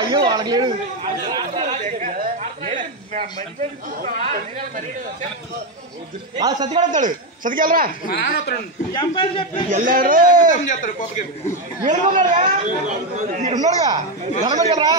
అయ్యో వాళ్ళకి లేడు. సతికెళ్తాడు, సతికెళ్ళరా వెళ్ళాడు ఉన్నాడుగా దండం పెట్టుకోరా,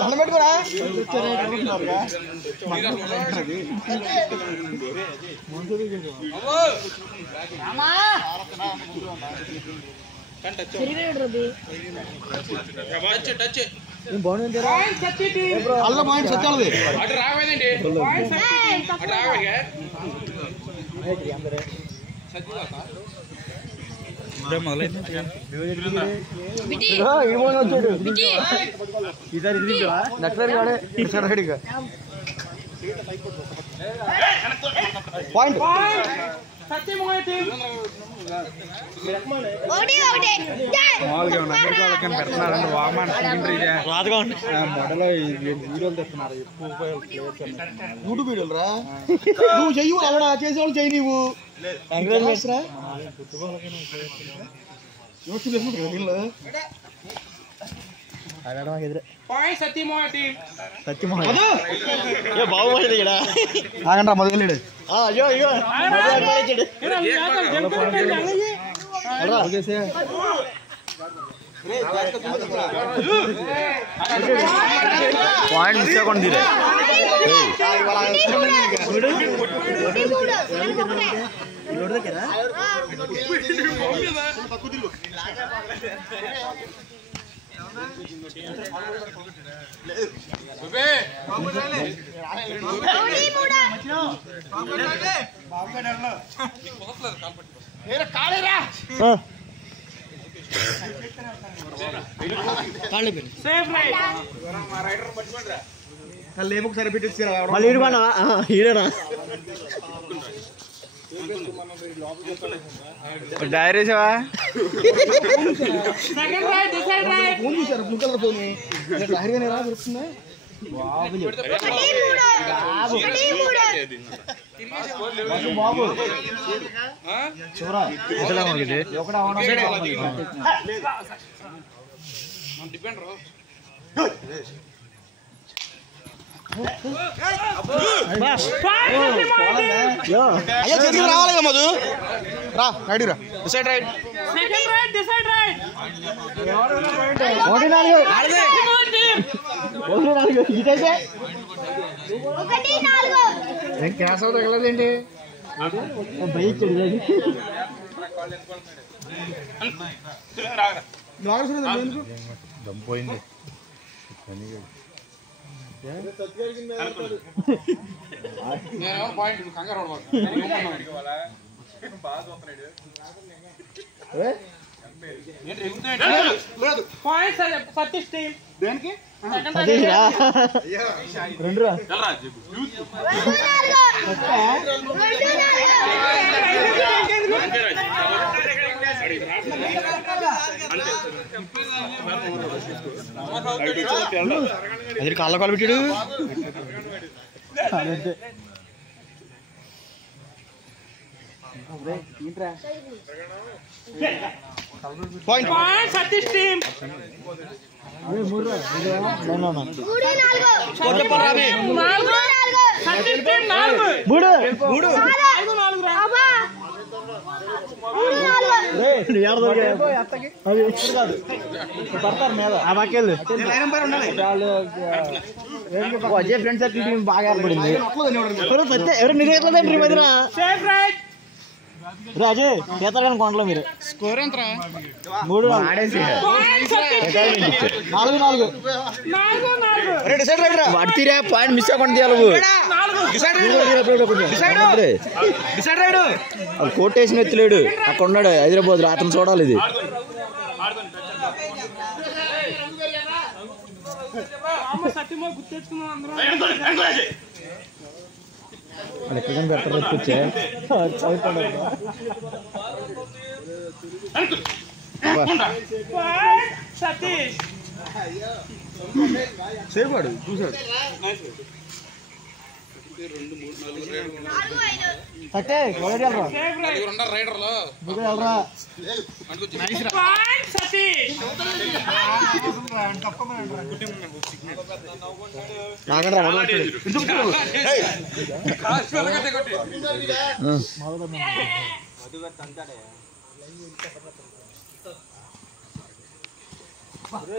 దండం పెట్టుకోరా. అల్లా పాయింట్ సత్యాలది పాయింట్ పెడుతున్నారండి మొదలు వీడియోలు తెస్తున్నారు యూట్యూబ్ వీడియోలు రా. నువ్వు చెయ్యి అలా చేసేవాళ్ళు చెయ్యి, నువ్వు ఎంకరేజ్ చేస్తురా బాగుపడేది ఇక్కడ ఆగండి మొదలెళ్ళాడు. అయ్యో అయ్యో పాయింట్ మిస్ అవ్వకుండా తీరే ఒకసారి పెట్టించారా డైరీ సేవా ఫోన్ చూసారు బ్లూ కలర్ ఫోన్ డైరీగా ఎలా దొరుకుతుందా బాబు చూరా రావాలి మధు రా రైట్ రా డిసైడ్ రైట్ క్యాష్ అవుతా తగలేదేంటి పోయింది దేనికి రెండు రా అది కాళ్ళ కాలు పెట్టాడు పడతారు మీద ఆ బాకెళ్ళి అజయ్ ఫ్రెండ్స్ టీం బాగా ఏర్పడింది. ఎవరు నిర్వహించలేదండి మధ్యన అజయ్ చేతారు కొండలో మీరు స్కోర్ ఎంత 3-4 పడితీరా పాయింట్ మిస్ అవ్వకుండా తీయాలి. కోటేసిన ఎత్తులేడు అక్కడ ఉన్నాడు హైదరాబాద్ లో, అతను చూడాలి. ఇది ఎక్కడ పెడతారు వచ్చే సేపాడు చూసాడు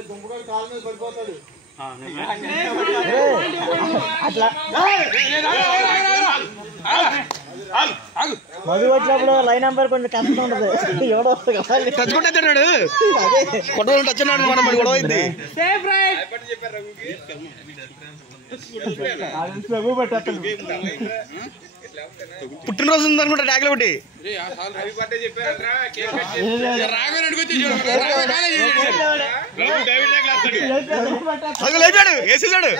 దుంపగాడు కాలు మీద పడిపోతాడు. మధు వచ్చినప్పుడు లైన్ నెంబర్ కొంచెం కష్టం ఉండదు. ఎవడో టచ్చుకుంటాడు కొట్టలు టచ్చున్నాడు మనం మరి గొడవ అయింది. పుట్టినరోజు ఉందనుకుంటా ట్యాగ్లో ఒకటి లేపాడు వేసేసాడు.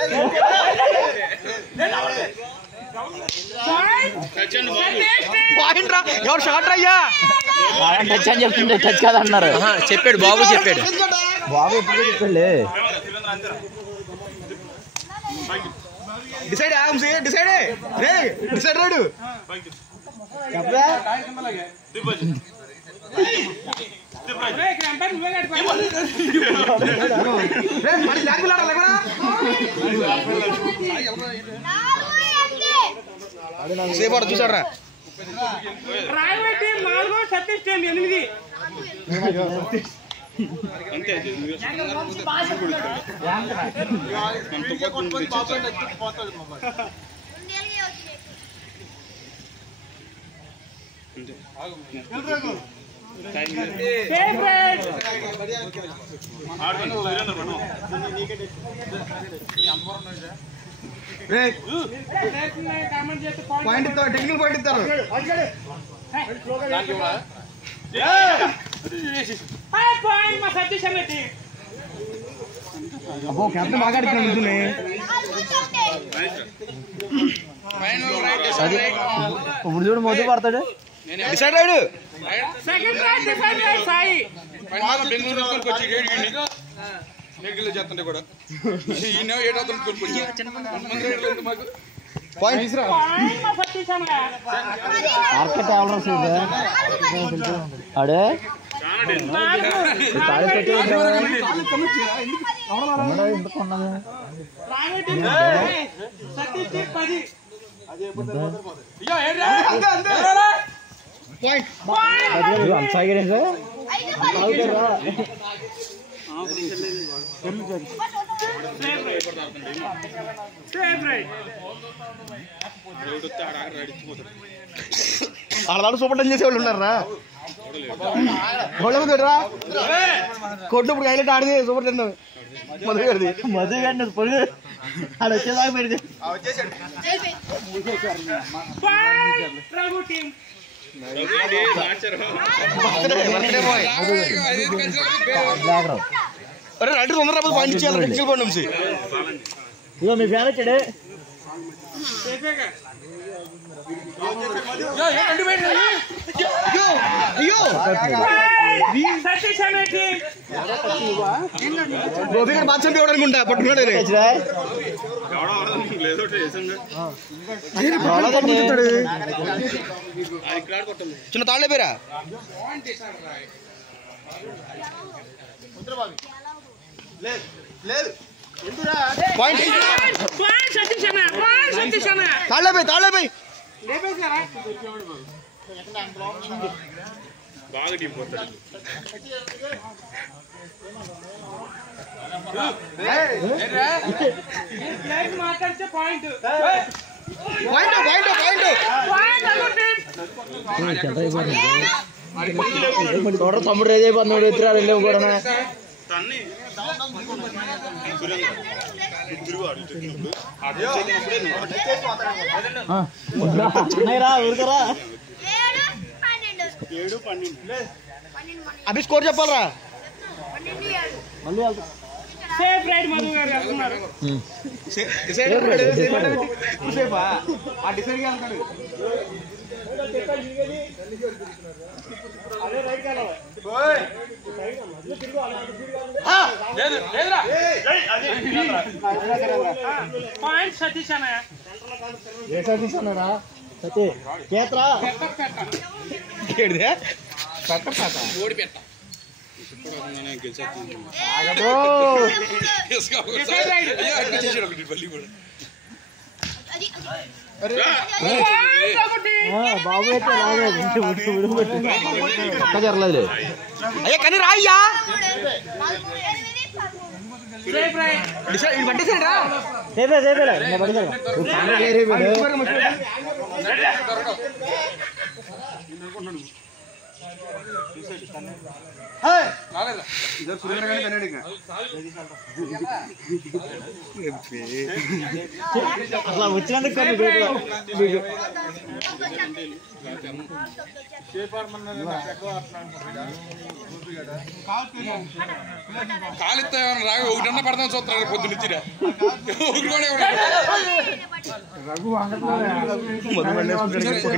ఎవరు షార్ట్ అయ్యా టచ్ అని చెప్తుంటే టచ్ కాదన్నారు. చెప్పాడు బాబు చెప్పాడు. బాబు ఎప్పుడు చెప్పండి డిసైడ్ డిసైడ్ డిసైడ్ రాడు సేపాడు చూసాడరా. Satish team 8. Point technical point ఇస్తారు. అబ్బో కెప్టెన్ బాగా ఆడుతున్నాడు. ఇప్పుడు చూడు మొదలు పడతాడు. డిసైడ్ అయ్యాడు. చేస్తుంటే కూడా అడే ఆడదాడు సూపర్ టెన్ చేసేవాళ్ళు ఉన్నారా? రా కొట్టు ఇప్పుడు హైలైట్ ఆడిది సూపర్ టెన్ మధు గారిది. మధు గారిని పొడి ఆడ వచ్చేదాకా పెడితే రెండు 100 పాయింట్ ఇచ్చేయాలి టెక్నికల్ పాయింట్ నుంచి. ఇదో మీ ఫ్యాన్ వచ్చాడే. గోపి గారు బాగా చంపేవాడు అనుకుంటా పట్టుకున్నాడు. చిన్న తాళ్ళే పేరా తాళ్ళే తాళ్ళే బాగా డీప్ పోతాడు. మాట్లాడితే పాయింట్ తమ్ముడు రేజైపోతున్నాడు. ఎత్తురా వెళ్ళేవు కూడా ఊరుకరా. అభి స్కోర్ చెప్పాలరా. మళ్ళీ సేఫ్ రైడ్ మధు గారు చేస్తున్నారు. పాయింట్ సతీష్ అన్న ఏ సతీష్ అన్నారా సతీ చేత్రా బాబు అయితే రాలేదు అయ్యా కానీ రాయ్యా అట్లా వచ్చినందుకు కాలిస్తే రాగా ఒకటన్నా పడతాం చూస్తారు పొద్దున్న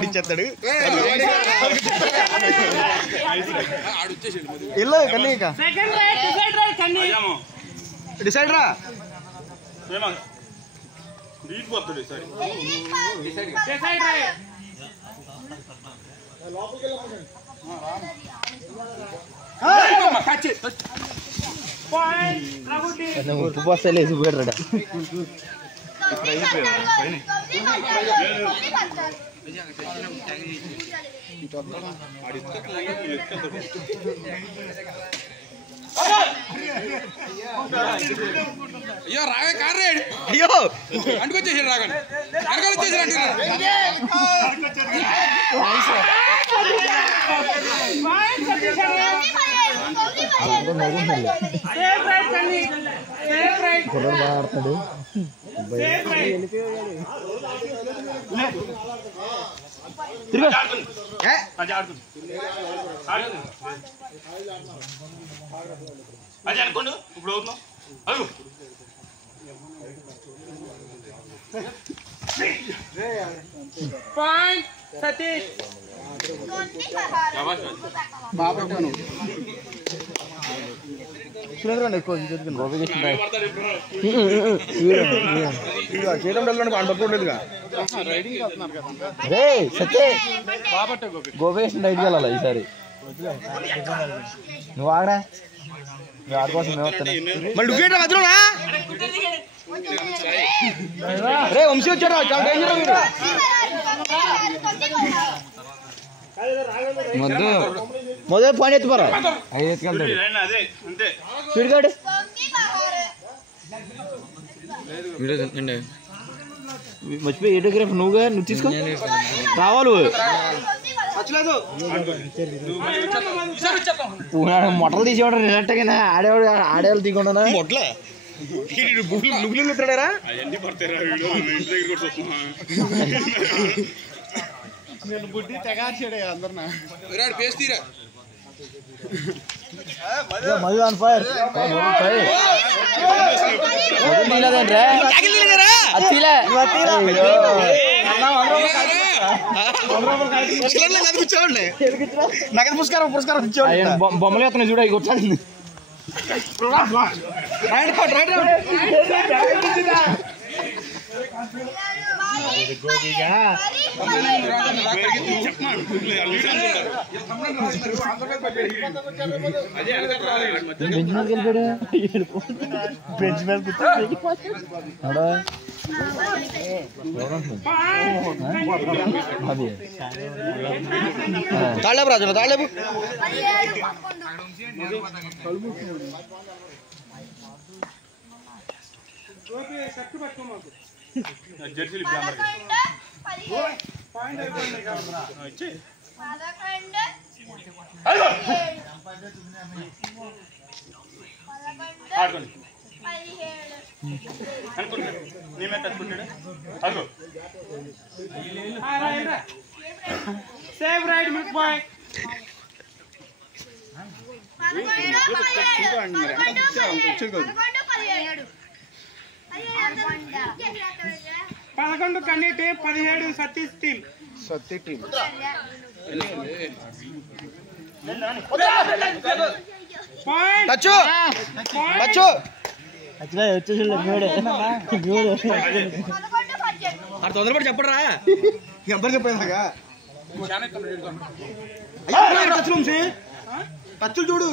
ఇచ్చేస్తాడు ఇల్లు కన్నీక డిసైడ్ రా ఉప్పు బస్తాలు వేసి పోయాడు అయ్యో రాగా కారే అయ్యో అంటుకొచ్చేసి రాగానే అనకాల వచ్చేసి బాగా ఆడతాడు అది అనుకోండి ఇప్పుడు అవుతున్నాం అయ్యో పాయింట్ సతీష్ గోపేషన్ రైట్కి వెళ్ళాలి ఈసారి నువ్వు ఆగరా నువ్వు ఆడ కోసం మేము వస్తాను మళ్ళీ నువ్వేంట్రా మధ్యలోనా రే వంశీ వచ్చారా చాలా డేంజర్ మీరు మొదలు పని ఎత్తుపరా 5 ఎత్తుకెళ్తాడు అదే అంతే స్పీడ్గాడు మర్చిపోయి ఏటోగ్రాఫ్ నువ్వు తీసుకో రావాలి మొట్టలు తీసేవాడు రిలేటెడ్ ఆడేవాళ్ళు తీయకుండా మొట్లే నువ్వులు ఎత్తాడారా అవన్నీ పడతారా ఇంటి దగ్గర కూడా నేను బుడ్డి తెగార్చాడే అందరినా విరాట్ పేస్ తీరా మధు ఆన్ ఫైర్ నగదు పురస్కారం ఇచ్చేవాడు బొమ్మలు ఎత్తున్నా చూడ కొట్టాడు బెంచ్ మీద తాళేపు రాజు తాళేపు జెర్సీలు ఆడుకోండి అనుకుంటా నేమే తట్టుకుంటాడు అదో సేవ్ రైట్ మిడ్ బాయ్ పదకొండు కన్నీటి 17 సతీష్ టీం పాయింట్ టచ్చు వచ్చేసి అది తొందరపడి చెప్పడరా ఎవరు చెప్పేదాకా చాలా ఇస్తాను రేటు కాదు. టచ్లు వంశీ టచ్లు చూడు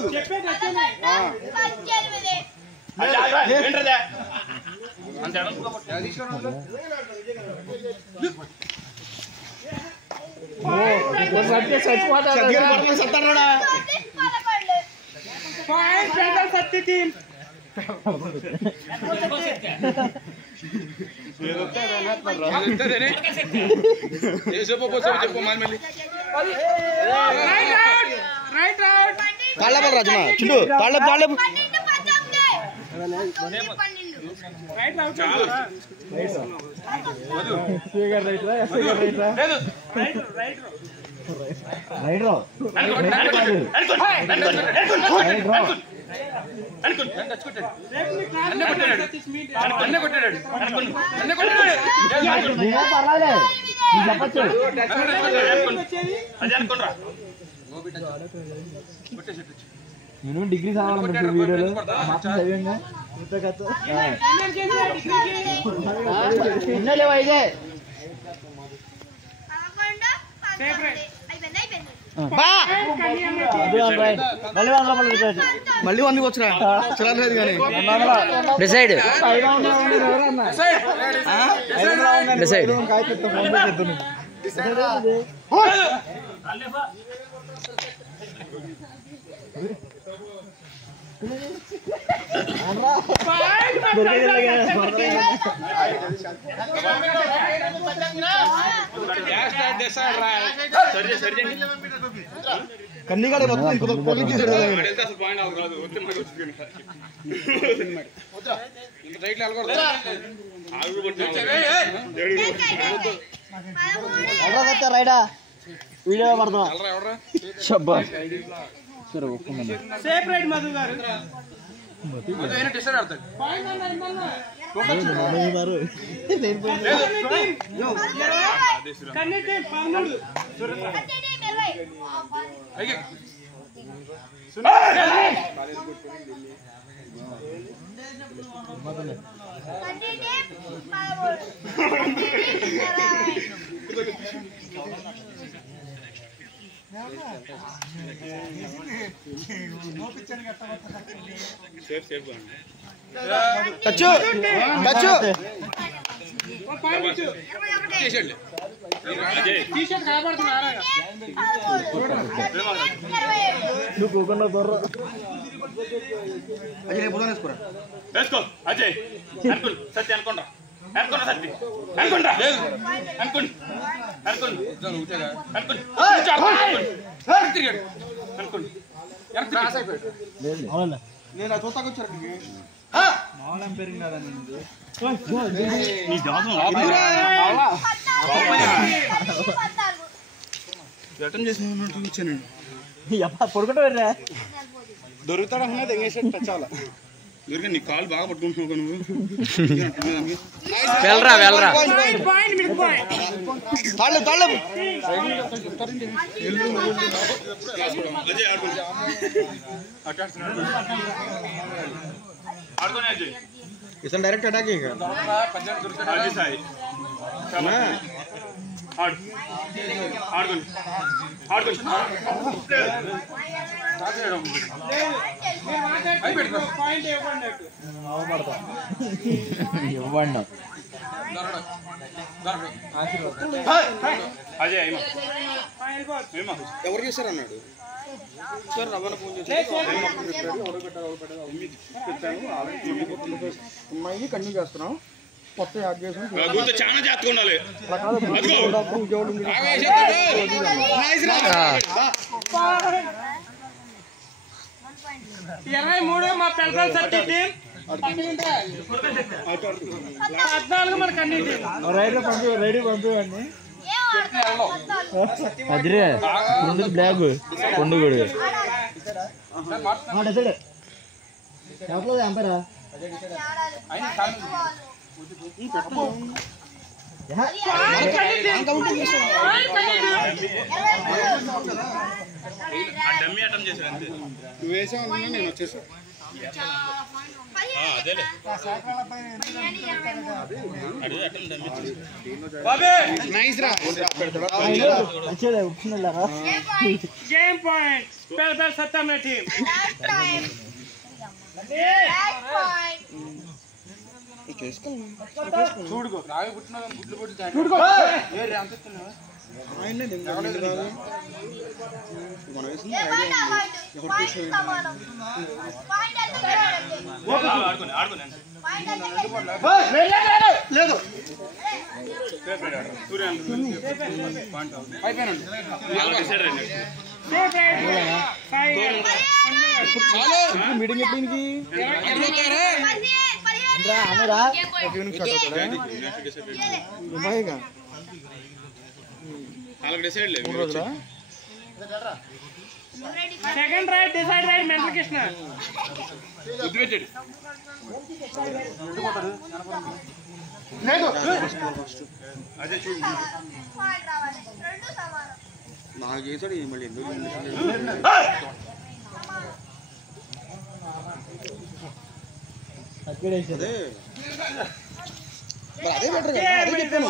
ఏంటదే అంతే సత్తాడా పాయింట్ సెంటర్ సత్తి టీమ్ చెప్పు మళ్ళీ రైట్ అవుట్ తాళ్ళ రాజున చిండు తాళ్ళ తాళ్ళ రైట్ అవుట్ నేను డిగ్రీ చదవాలనుకుంటున్నా వీడియోలో మాత్రం చదివంగా ఎన్నో లేవా ఇదే మళ్ళీ 100 వచ్చినా చిరాలేదు కానీ డిసైడ్ డిసైడ్ కన్నీగాడే మొత్తం ఇంకొక పోలింగ్ చేశాడు రైడా వీడియో పడతాం సేఫ్ రైడ్ మధు గారు కన్నీ టీమ్ సేఫ్ టచ్ టచ్ చేసేయండి. టీ-షర్ట్ కనబడుతున్నారా నువ్వు కూకుండా దొర్ర అజయ్ రేపు ఉదయం వేసుకోరా వేసుకో అజయ్ అనుకుని సత్య అనుకుంటా అనుకున్నా సత్య అనుకుంటా అనుకుని అనుకుని అనుకుని అనుకుని నేను చూస్తాకు వచ్చారు రిటర్న్ చేసిన చూపించానండి పడుకుంటా దొరుకుతాడు అన్నా తెగేసాడు టచ్ అవ్వాలి దొరికా నీ కాలు బాగా పట్టుకుంటున్నావు నువ్వు వెళ్ళరా వెళ్ళరా పాయింట్ మిడ్ పాయింట్ తాళ్ళు తాళ్ళు అజయ్ ఆడుకో ఆడుకోనే అజయ్ ఇతను డైరెక్ట్ అటాక్ ఇక అజయ్ సాయి ఆడు ఆడుకోండి ఆడుకోండి పాయింట్ ఇవ్వండి ఇవ్వండి అజయ్ అయినా ఏమా ఎవరు చేశారు అన్నాడు సార్ రవాణా ఫోన్ చేసి అమ్మాయి కంటిన్యూ చేస్తున్నాం కొత్త యాడ్ చేసాం గుర్తు చాలా జాగ్రత్తగా ఉండాలి 23 మా పెద్దల సత్తి టీమ్ 14 మన కన్నీ టీమ్ రెడీ పంపివ్వండి అదిరే బ్లాగ్ కొండగూడు చెప్పలేదు ఎంపరా డమ్మీ అటెంప్ట్ చేశాను అంతే నువ్వు వేసావు నేను వచ్చేసా నైస్ రా మంచిగా ఉప్పుకున్నారా గేమ్ పాయింట్ పెద్ద సత్తమ్మ టీం లేదు మీటింగ్ ఎట్లకి అన్నరా second right decide right mental Krishna లేదు నాకు చేసాడు మళ్ళీ ఎందుకు అక్కడే అదే బెటర్ కదా అదే చెప్పాను